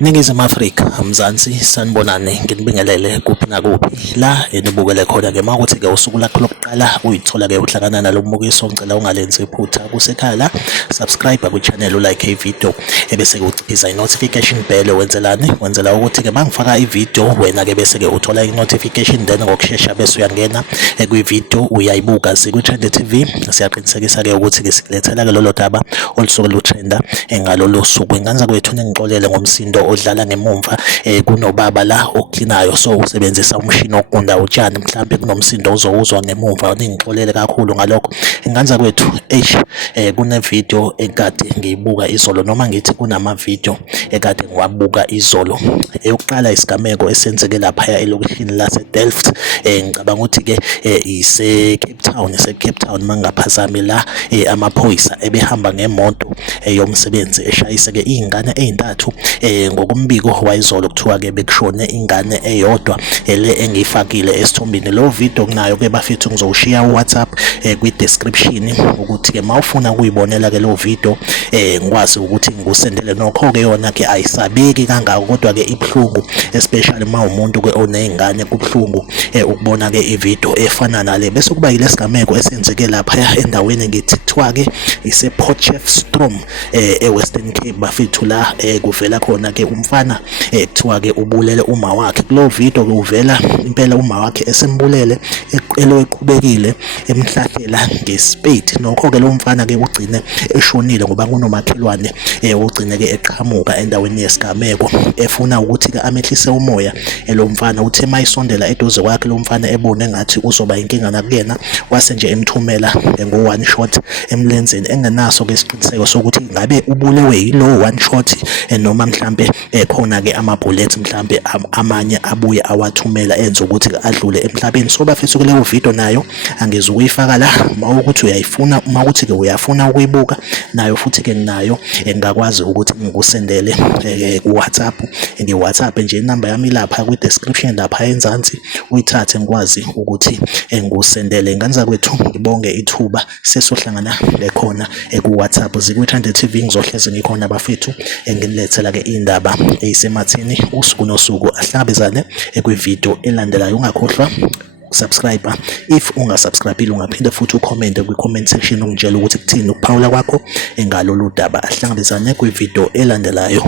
Ningizimu Afrika, Mzansi, sanibonani, nginibingelele kuphi nakuphi la enibukele khona-ke uma kuthi-ke usuku lakho lokuqala uyithola-ke uhlangana nalo mbukiso, ngicela ungalenzi iphutha kusekhaya la, subscribe kwi-channel, ulike ividiyo ebese-ke uciphiza i-notification bell. Wenzela ukuthi-ke uma ngifaka ividiyo wena-ke bese-ke uthola i-notification, then ngokushesha bese uyangena kwividiyo uyayibuka. Sikwi-Trend TV siyaqinisekisa-ke ukuthi-ke sikulethela-ke lolo daba olusuke lutrenda ngalolo suku. Ingane kwethu ningixolele ngomsindo odlala ngemumva, kunobaba la oklinayo, so usebenzisa umshini wokugunda utshani, mhlambe kunomsindo uzowuzwa ngemumva, ningixolele kakhulu ngalokho. Ingane kwethu kune video ekade ngiyibuka izolo, noma ngithi kunamavidiyo ekade ngiwabuka izolo. Eyokuqala isigameko esenzeke laphaya elokishini lase-Delft, ngicabanga ukuthi-ke ise-Cape Town mangaphazami la, amaphoyisa ebehamba ngemoto yomsebenzi eshayise-ke iy'ngane ey'ntathu. Ngokombiko wayizolo kuthiwa-ke bekushone ingane eyodwa, le engiyifakile esithombeni. Lo video kunayo-ke bafethu ngizowushiya uWhatsApp kwi-description ukuthi-ke uma ufuna ukuyibonela-ke lo video ngikwazi ukuthi ngikusendele. Nokho-ke yona-ke ayisabeki kangako, kodwa-ke ibuhlungu, especially uma umuntu-ke oney'ngane, kubuhlungu ukubona-ke ividiyo efana nale. Bese kuba yile sigameko esenzeke laphaya endaweni ngithithiwa-ke ise-Potchefstroom e-Western Cape bafethu la kuvela khona-ke umfana kuthiwa-ke ubulele uma wakhe. Kulo video-ke uvela impela uma wakhe esembulele, eqhubekile emhlahlela ngespade. Nokho-ke lo mfana-ke ugcine eshonile ngoba kunomakhelwane ugcine-ke eqhamuka endaweni yesigameko efuna ukuthi-ke amehlise umoya. Lo mfana uthe mayisondela eduze kwakhe, lo mfana ebone engathi uzoba inkinga nakuyena, wase nje emthumela ngo-one shot emlenzeni, engenaso-ke isiqiniseko sokuthi ngabe ubulewe yilo one shot noma mhlambe khona-ke ama-bullets mhlambe amanye abuye awathumela enze ukuthi-ke adlule emhlabeni. So bafethu kuleyo video nayo angizukuyifaka la, uma ukuthi uyayifuna, uma ukuthi-ke uyafuna ukuyibuka nayo futhi-ke nayo ngingakwazi ukuthi ngikusendele ku-WhatsApp. Nge-WhatsApp nje inamba yami lapha kwi-description lapha enzansi, uyithathe ngikwazi ukuthi ngikusendele. Ingane zakwethu, ngibonge ithuba sesohlangana khona ku-WhatsApp. Zikwi-Trend TV ngizohlezi ngikhona bafethu, nginilethela-ke indaba eyisematheni usuku nosuku. Ahlangabezane kwividiyo elandelayo. Ungakhohlwa subscribe. If ungasubscribile ungaphinde futhi ucommente kwi-comment section ungitshela ukuthi kuthini ukuphawula kwakho ngalolu daba. Ahlangabezane kwividiyo elandelayo.